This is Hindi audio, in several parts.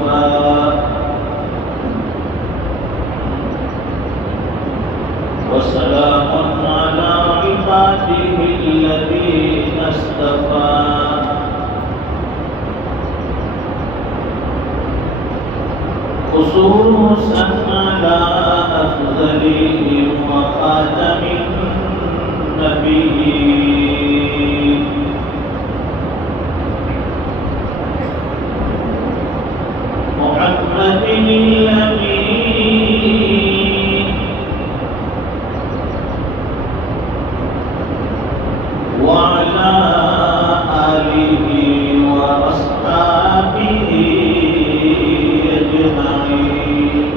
मुस्तफा वसलामुन अला इबादिहिल्लज़ीना इस्तफ़ा खुसूसन अला अफ़ज़लिहिम व ख़ातमिन नबिय्यीन मुहम्मदिनिल अमीन व अला आलिहि व अस्हाबिहि अजमाईन।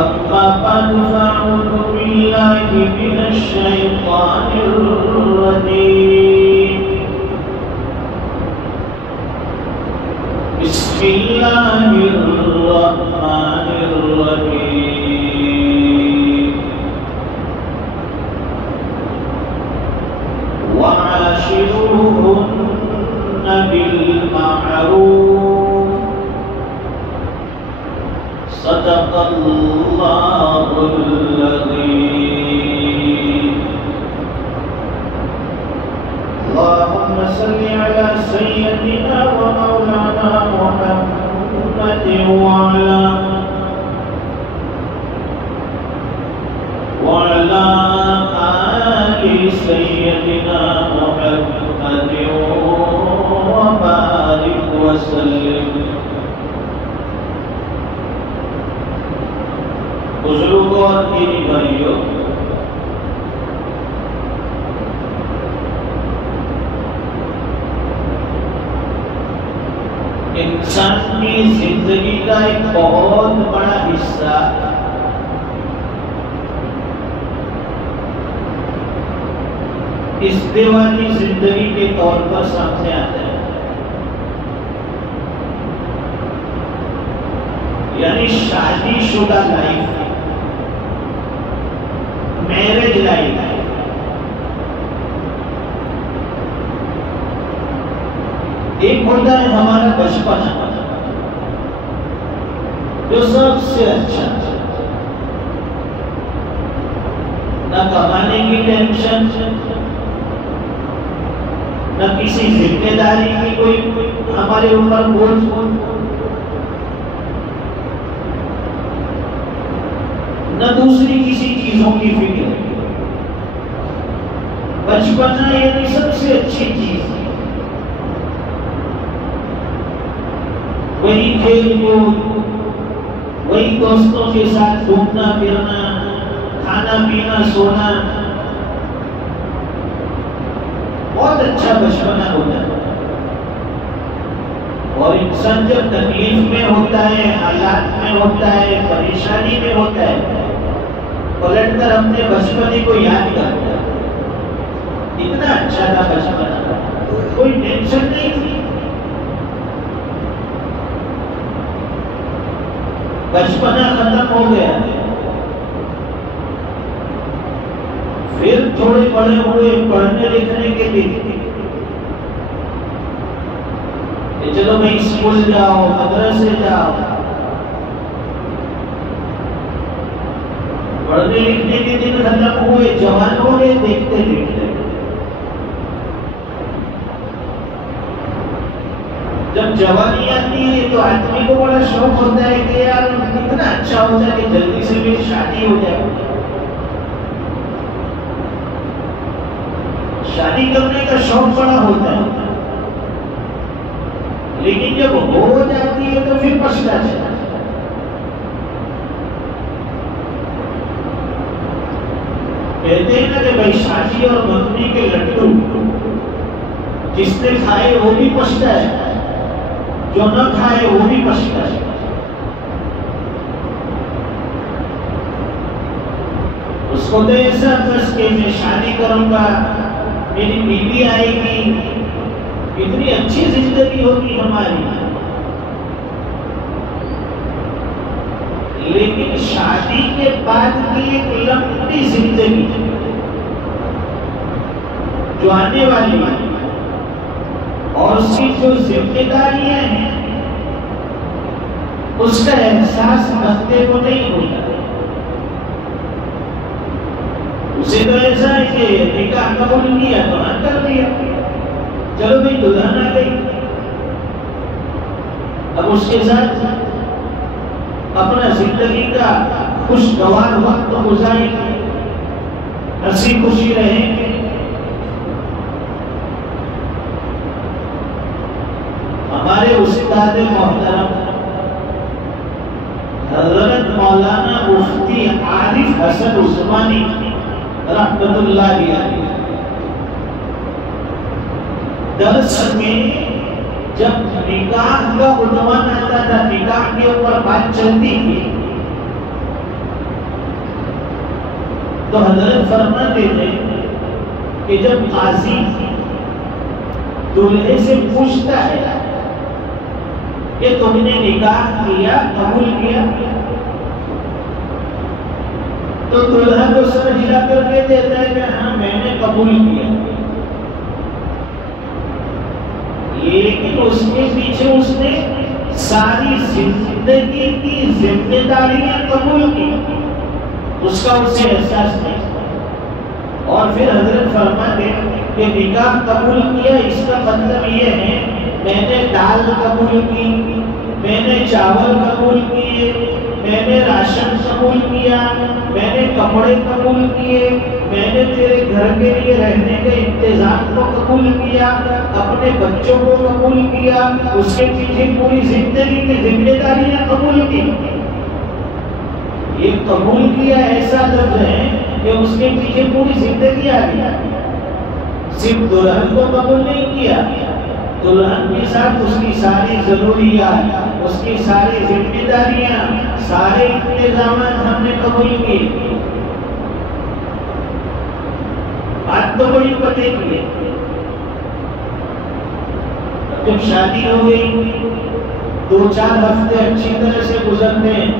अम्मा बाद फ़अऊज़ु बिल्लाहि मिनश शैतानिर रजीम। बिस्मिल्लाहिर्रहमानिर्रहीम। वआशिरूहुन्ना बिल्मअरूफ सदक़ल्लाहुल अज़ीम। अल्लाहुम्मा सल्लि अला सय्यिदिना व मौलाना मुहम्मद व अला आलि सय्यिदिना मुहम्मद व बारिक व सल्लिम। बुजुर्गों और दीनी भाइयों, इंसान की जिंदगी का एक बहुत बड़ा हिस्सा इस दीवानी जिंदगी के तौर पर सामने आता है, यानी शादीशुदा लाइफ, मैरिज लाइफ। एक होता है हमारा बचपना, जो सबसे अच्छा, न कमाने की टेंशन, न किसी जिम्मेदारी की कोई हमारे ऊपर बोझ, न दूसरी किसी चीजों की फिक्र। बचपना यानी सबसे अच्छी चीज, वही खेल कूद, वही दोस्तों के साथ घूमना फिरना, खाना पीना सोना, बहुत अच्छा बचपना होता है। और इंसान जब तकलीफ में होता है, हालात में होता है, परेशानी में होता है, पलट कर अपने बचपने को याद करता है, इतना अच्छा था बचपना, कोई टेंशन नहीं थी। बचपना खत्म हो गया, फिर थोड़े बड़े हुए, पढ़ने लिखने के लिए चलो भाई स्कूल जाओ, मदरसे जाओ, पढ़ने लिखने के दिन खत्म हुए, जवान हो गए देखते देखते। जब जवानी आती है तो आदमी को बड़ा शौक होता है कि यार कितना अच्छा होता है कि जल्दी से मेरी शादी हो जाए। शादी करने का शौक बड़ा होता है, लेकिन जब हो जाती है तो फिर पछताता है। कहते हैं ना कि भाई शादी और मंगनी के लड्डू जिसने खाए वो भी पछता है, जो न खाए वो भी पछता है। उसको तो ऐसा बस कि मैं शादी करूंगा, मेरी बीवी आएगी, कितनी अच्छी जिंदगी होगी हमारी। लेकिन शादी के बाद की एक लंबी जिंदगी जो आने वाली है, और उसकी जो जिम्मेदारियां हैं उसका एहसास बंदे को नहीं होता। उसे तो ऐसा है कि निकाह कबूल किया तो हाँ कर दिया, चलो भाई दुल्हन आ गई, अब उसके साथ अपना जिंदगी का खुशगवार वक्त तो गुजारेंगे, हंसी खुशी रहेंगे। हमारे उस्ताद मोहतरम हज़रत मौलाना मुफ्ती आरिफ हसन उस्मानी रहमतुल्लाह अलैह दर्स में जब निकाह का उन्वान आता था, निकाह के ऊपर बात चलती थी, तो हज़रत फरमाते थे कि जब काजी दूल्हे से पूछता है कि तुमने निकाह किया, कबूल किया, तो दूल्हा तो सर हिला करके देता है कि हाँ मैंने कबूल किया, लेकिन उसके पीछे उसने सारी जिंदगी की जिम्मेदारियां कबूल की, उसका उसे एहसास नहीं। और फिर हजरत फरमाते कि निकाह कबूल किया, इसका मतलब ये है मैंने दाल कबूल की, मैंने चावल कबूल किए, मैंने राशन कबूल किया, मैंने कपड़े कबूल किए, मैंने तेरे घर के लिए रहने के इंतजाम को कबूल किया, अपने बच्चों को कबूल किया, उसके पीछे पूरी जिंदगी की जिम्मेदारियां कबूल की। ये कबूल किया ऐसा लफ्ज है कि उसके पीछे पूरी जिंदगी आ गई। सिर्फ दुल्हन को कबूल नहीं किया, दुल्हन के साथ उसकी सारी जरूरियात, उसकी सारी जिम्मेदारियां, सारे इंतजाम हमने कबूल किए। बात तो बड़ी पते की है। जब शादी हो गई, 2-4 हफ्ते अच्छी तरह से गुजरते हैं,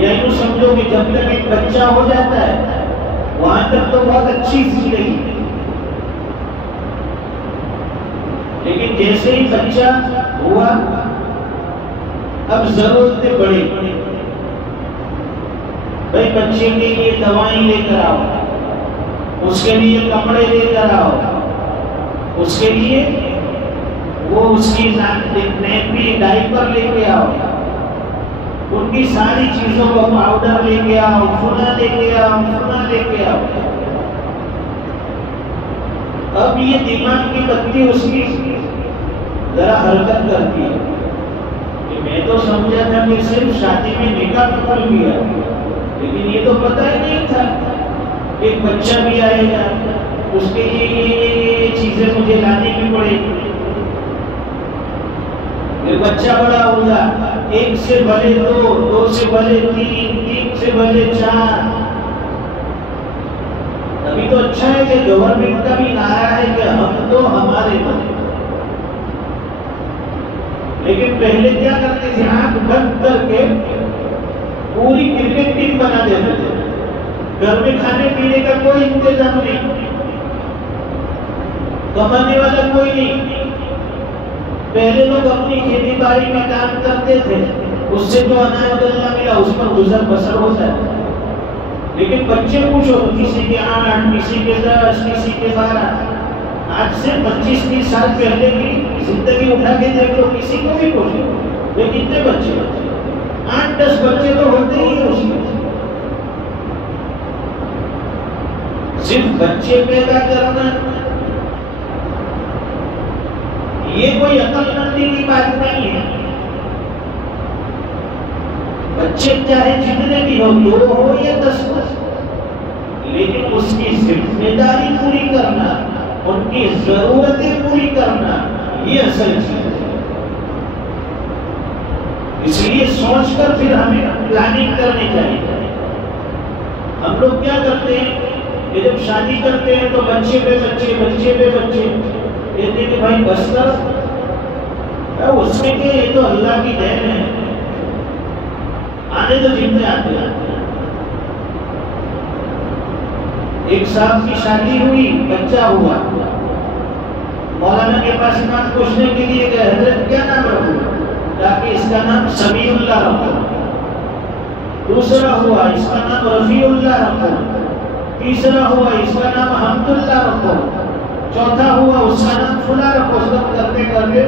या यूं समझो कि जब तक एक बच्चा हो जाता है वहां तक तो बहुत अच्छी जिंदगी, लेकिन जैसे ही बच्चा हुआ अब जरूरतें बढ़ी। भाई बच्चे के लिए दवाई लेकर आओ, उसके लिए कपड़े लेकर आओ, उसके लिए वो उसकी नैपी डायपर लेके आओ, उनकी सारी चीजों को पाउडर लेके आओ, फुना लेके आओ, फुना लेके आओ। अब ये दिमाग की बत्ती उसकी जरा हरकत करती है कि मैं तो समझा था कि सिर्फ शादी में निकाह कर लिया, लेकिन ये तो पता ही नहीं था एक बच्चा भी आएगा, उसके लिए ये चीजें मुझे लाने की पड़ेगी। फिर बच्चा बड़ा होगा, 1 से भले 2, 2 से भले 3, 3 से भले 4। अभी तो अच्छा है कि गवर्नमेंट का भी नारा है कि हम तो हमारे बने, लेकिन पहले क्या करते थे, आंख बंद करके पूरी क्रिकेट टीम बना देते थे, घर में खाने पीने का कोई इंतजाम नहीं, कमाने वाला कोई नहीं। पहले लोग अपनी खेती बाड़ी में काम करते थे, उससे जो अनाज बदला मिला उस पर गुजर बसर होता है। लेकिन बच्चे पूछो, किसी के 8, किसी के 10, किसी के 12, आज से 25-30 साल पहले की जिंदगी उठा के देख लो, किसी को भी पूछो, वे कितने बच्चे, 8-10 बच्चे तो होते ही है उसमें। सिर्फ बच्चे पैदा करना ये कोई अक्लमंदी की बात नहीं है। बच्चे चाहे जितने भी हो, 2 हो या 10 हो, लेकिन उसकी जिम्मेदारी पूरी करना, उनकी जरूरतें पूरी करना, ये असल चीज है। इसलिए सोचकर फिर हमें प्लानिंग करनी चाहिए। हम लोग क्या करते हैं कि जब शादी करते हैं तो बच्चे पे बच्चे, बच्चे पे बच्चे, कहते कि भाई बस कर, उसमें के ये तो अल्लाह की देन है, आने तो जितने आते हैं। एक साहब की शादी हुई, बच्चा हुआ, मौलाना के पास इमाम पूछने के लिए गए, हजरत क्या नाम रखूं? ताकि इसका नाम समीउल्लाह रखो। दूसरा हुआ इसका नाम रफीउल्लाह रखो। तीसरा हुआ इसका नाम हम्दुल्लाह रखो। चौथा हुआ उसका नाम फुला रखो। सब करते करते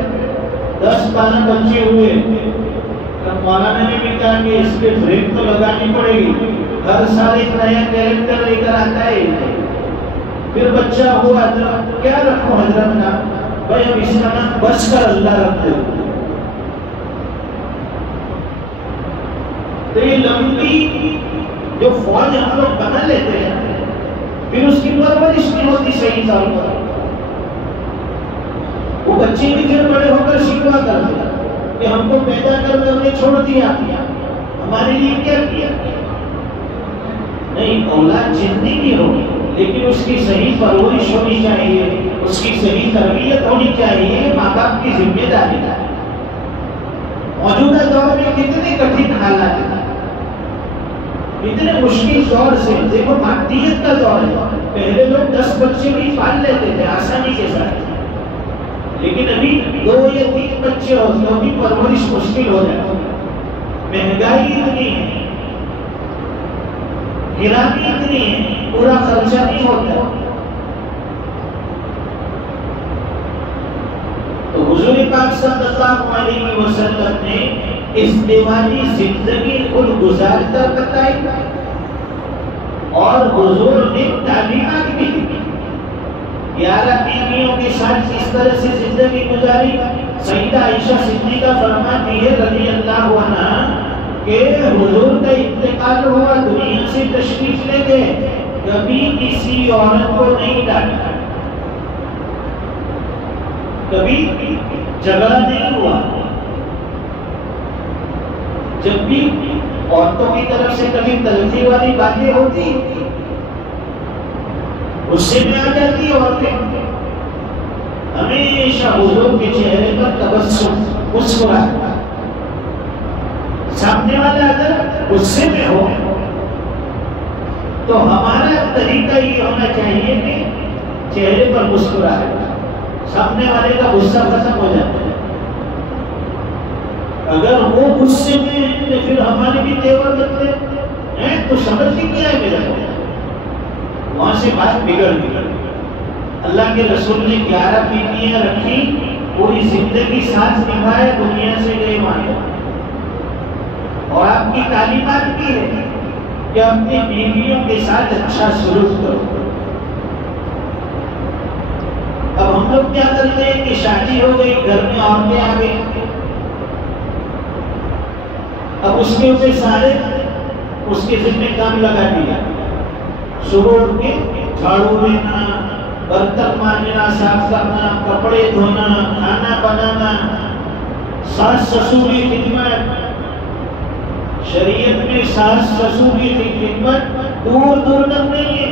10-12 बच्चे हुए। तब मौलाना ने भी कहा कि इस पे ब्रेक तो लगानी पड़ेगी, हर साल एक नया कैरेक्टर लेकर आता है। फिर बच्चा हुआ तो क्या रखो हजरत नाम? भाई अब इसका नाम बस कर अल्लाह रखो। तो ये लंबी जो फौज हम लोग बना लेते हैं, फिर उसकी परवरिश नहीं होती सही तौर पर। वो बच्चे भी फिर बड़े होकर शिकवा करते हैं कि हमको पैदा कर हमने छोड़ दिया, हमारे लिए क्या किया? नहीं, औलाद जितनी भी होगी लेकिन उसकी सही परवरिश होनी चाहिए, उसकी सही तरबियत होनी चाहिए, माँ बाप की जिम्मेदारी है। मौजूदा दौर में कितने कठिन हालात हैं, इतने मुश्किल दौर से। देखो मातृत्व का दौर है, पहले लोग 10 बच्चे भी पाल लेते थे आसानी के साथ, लेकिन अभी 2 या 3 बच्चे हो तो भी परवरिश मुश्किल हो जाती है। महंगाई इतनी है, गिरानी इतनी है, पूरा खर्चा नहीं होता। तो हुजूर पाक सल्लल्लाहु अलैहि वसल्लम ने इस्तेमाली जिंदगी खुद गुजारता बताई और हुजूर ने तालीमात भी दी। 11 बीवियों के साथ किस तरह से जिंदगी गुजारी। सईदा आयशा सिद्दीका फरमाती है रज़ी अल्लाहु अन्हा कि हुजूर का इंतकाल हुआ, दुनिया से तशरीफ ले गए, कभी किसी औरत को नहीं डांटा, कभी झगड़ा नहीं हुआ। जब भी औरतों की तरफ से कभी तलखी वाली बातें होती, गुस्से में आ जाती औरतें, हमेशा हुजूर के चेहरे पर तबस्सुम, मुस्कुराहट। सामने वाला अगर गुस्से में हो तो हमारा तरीका ये होना चाहिए कि चेहरे पर मुस्कुराहट, सामने वाले का गुस्सा खत्म हो जाता है। अगर वो गुस्से में है तो फिर हमारे भी तेवर बदले हैं, तो समझ क्या है मेरा, वहां से बात बिगड़ गई। अल्लाह के रसूल ने 11 बीवियां रखी, पूरी जिंदगी साथ निभाए, दुनिया से गए मांगे। और आपकी तालीमात भी है कि अपनी बीवियों के साथ अच्छा सलूक करो। अब हम लोग क्या करते हैं कि शादी हो गई, घर में औरतें आ गई, अब उसके ऊपर सारे उसके जिम्मे काम लगा दिया। सुबह उठ के झाड़ू लेना, बर्तन मांजना, साफ करना, कपड़े धोना, खाना बनाना, सास ससुर की खिदमत। शरीयत में सास ससुर की खिदमत दूर दूर तक नहीं है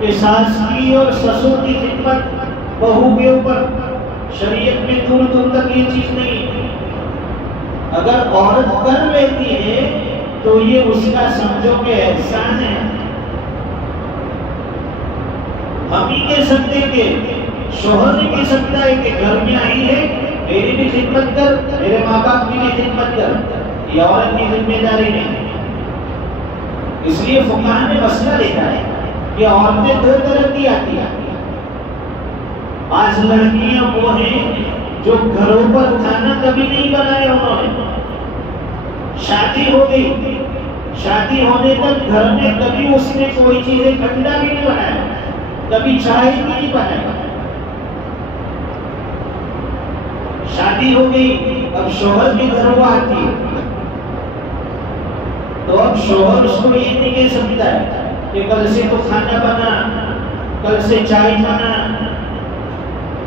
कि सास की और ससुर की खिदमत बहू के ऊपर। शरीयत में दूर दूर तक ये चीज नहीं है। अगर औरत कर लेती है तो ये उसका समझो के एहसान है। हम ही कह सकते कि शोहर नहीं कह सकता है कि घर में आई है, मेरी भी खिदमत कर, मेरे माँ बाप की भी खिदमत कर, ये औरत की जिम्मेदारी नहीं। इसलिए फुकाहा ने मसला लिखा है कि औरतें 2 तरह की आती हैं। आज लड़कियां वो हैं जो घरों पर खाना कभी नहीं बनाया उन्होंने, शादी हो गई, शादी होने तक घर में कभी उसने कोई चीज ठंडा भी नहीं बनाया, कभी चाय भी नहीं बनाया। शादी हो गई, अब शोहर की घर वो आती है, तो अब शोहर उसको ये नहीं कह सकता है कि कल से तो खाना बना, कल से चाय बना।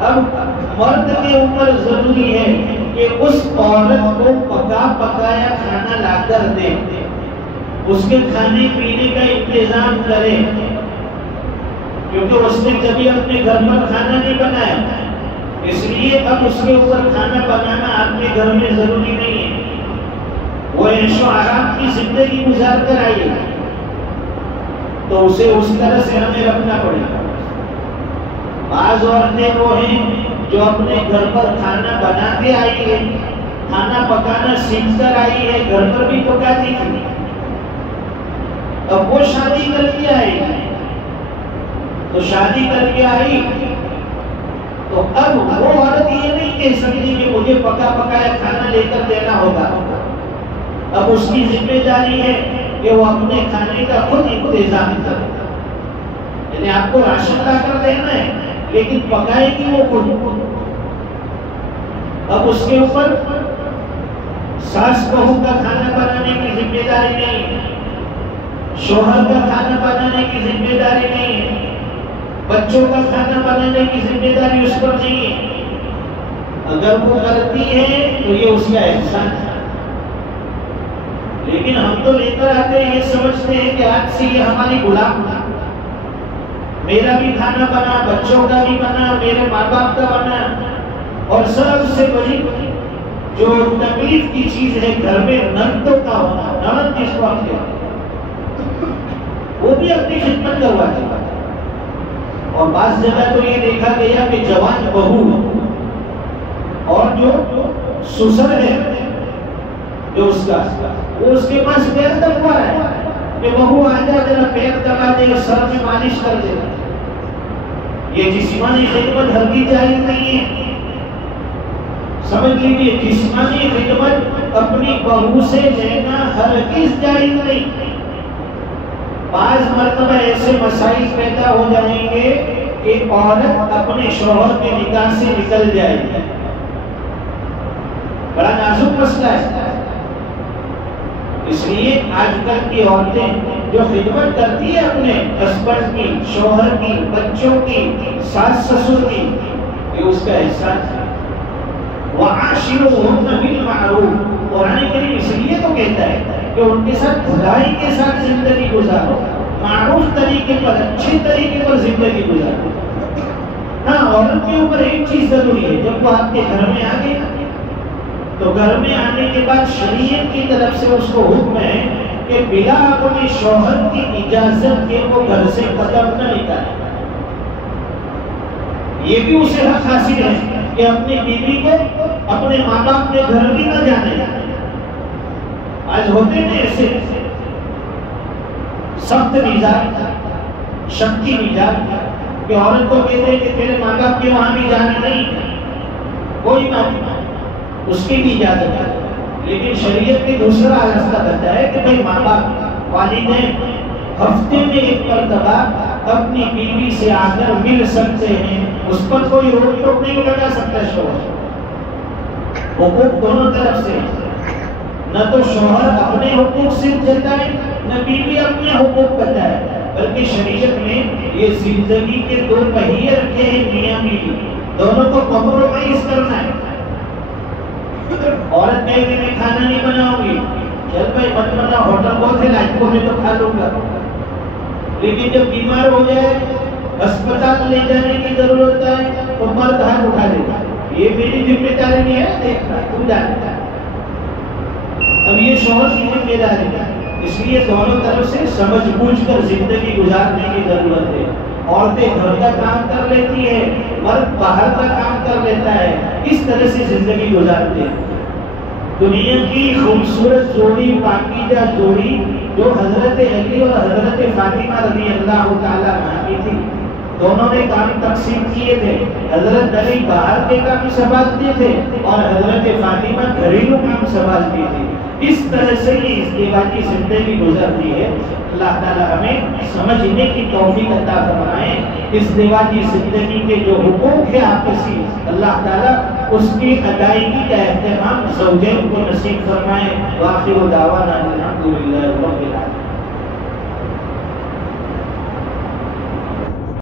अब मर्द के ऊपर जरूरी है कि उस औरत को पका पकाया खाना लाकर दे, उसके खाने पीने का इंतजाम करे, क्योंकि उसने कभी अपने घर पर खाना नहीं बनाया, इसलिए अब उसके ऊपर खाना बनाना अपने घर में जरूरी नहीं है। वो ऐशो आराम की जिंदगी गुजार कर आई है, तो उसे उस तरह से हमें रखना पड़ेगा। बाज औरतें वो हैं जो अपने घर पर खाना बना के आई है, खाना पकाना सीख कर आई है, घर पर भी पकाती थी। अब वो शादी करके आई, तो शादी करके आई तो अब वो औरत ये नहीं कह सकती कि मुझे पका पकाया खाना लेकर देना होगा। अब उसकी जिम्मेदारी है कि वो अपने खाने का खुद इंतजाम करे। यानी आपको राशन लाकर देना है, लेकिन पकाएगी वो खुद। अब उसके ऊपर सास बहू का खाना बनाने की जिम्मेदारी नहीं है, शौहर का खाना बनाने की जिम्मेदारी नहीं है, बच्चों का खाना बनाने की जिम्मेदारी उस पर नहीं है। अगर वो करती है तो ये उसका एहसान है। लेकिन हम तो लेकर आते हैं, ये समझते हैं कि आज से ये हमारी गुलाम था। मेरा भी खाना बना, बच्चों का भी बना, मेरे माँ बाप का बना। और सबसे बड़ी जो तकलीफ की चीज है घर में नंदों का होना, ननद जिसको हम कहते हैं, वो भी अपनी खिदमत करवाते हैं। और बास जगह तो ये देखा गया कि जवान बहू और जो ससुर है जो उसका, वो उसके पास पैर दबा है कि बहू आ जा, जरा पैर दबा दे, सर में मालिश कर दे। ये जिस्मानी खिदमत हरगी जायज नहीं है। समझ लीजिए, जिस्मानी खिदमत अपनी बहू से लेना हरगिज जायज नहीं। 5 मरतबा ऐसे मसाइल पैदा हो जाएंगे कि औरत अपने शौहर के निकाह से निकल जाएगी। बड़ा नाजुक मसला है। इसलिए आजकल की औरतें जो खिदमत करती है अपने हस्बैंड की, शौहर की, बच्चों की, सास ससुर की, ये उसका एहसान है। वआशिरुहुन्ना बिल मारूफ, कुरान करीम इसलिए तो कहता है कि उनके साथ खुदाई के साथ जिंदगी गुजारो, मारूफ तरीके पर, अच्छे तरीके पर जिंदगी गुजारो। हाँ, औरत के ऊपर एक चीज जरूरी है, जब वो आपके घर में आ गई तो घर में आने के बाद शरीयत की तरफ से उसको हुक्म है कि बिना अपने शौहर की इजाजत के वो घर से कदम न निकाले। ये भी उसे हक हासिल है कि अपनी बीवी को अपने माँ बाप के घर भी न जाने। आज होते हैं ऐसे सख्त मिजाज, शक्की मिजाज कि औरत को कहते हैं कि तेरे माँ बाप के वहां भी जाना नहीं, कोई बात नहीं, उसकी भी इजाजत है। लेकिन शरीयत के दूसरा रास्ता कहता है कि भाई माँ बाप वालिदैन हफ्ते में एक मरतबा अपनी बीवी से आकर मिल सकते हैं, उस पर कोई रोक टोक नहीं लगा सकता शौहर। हुकूक दोनों तरफ से, न तो शौहर अपने हुकूक से जताए, न बीवी अपने हुकूक बताए, बल्कि शरीयत में ये जिंदगी के 2 पहिए रखे हैं, मियां बीवी दोनों को कॉम्प्रोमाइज करना है। औरत कहेगी मैं खाना नहीं बनाऊंगी, चल भाई मत बना, होटल बहुत है, लाइट को मैं तो खा लूंगा। लेकिन जब बीमार हो जाए, अस्पताल ले जाने की जरूरत है, तो मर्द हाथ उठा देगा, ये मेरी जिम्मेदारी नहीं है, देखना तू जानता है। अब ये शौहर की जिम्मेदारी है। इसलिए दोनों तरफ से समझ बूझ कर जिंदगी गुजारने की जरूरत है। औरतें घर का काम कर लेती है, मर्द बाहर का काम कर लेता है, इस तरह से जिंदगी गुजारते हैं। दुनिया की खूबसूरत जोड़ी, पाकीज़ा जोड़ी जो हजरत अली और हजरत फातिमा रज़ी अल्लाह तआला अन्हा की थी, दोनों ने काम तकसीम किए थे। हजरत अली बाहर के काम संभालते थे और हजरत फातिमा घरेलू काम संभालती थी। इस तरह से ये इज़्तिवाजी जिंदगी गुजरती है। अल्लाह ताला हमें समझने की तौफीक अता फरमाए। इज़्तिवाजी जिंदगी के जो हुकूक है आपसी, अल्लाह ताला उसकी अदायगी का एहतमाम ज़ौजैन को नसीब फरमाए। वाखिर दावाना अल्हम्दुलिल्लाहि रब्बिल आलमीन।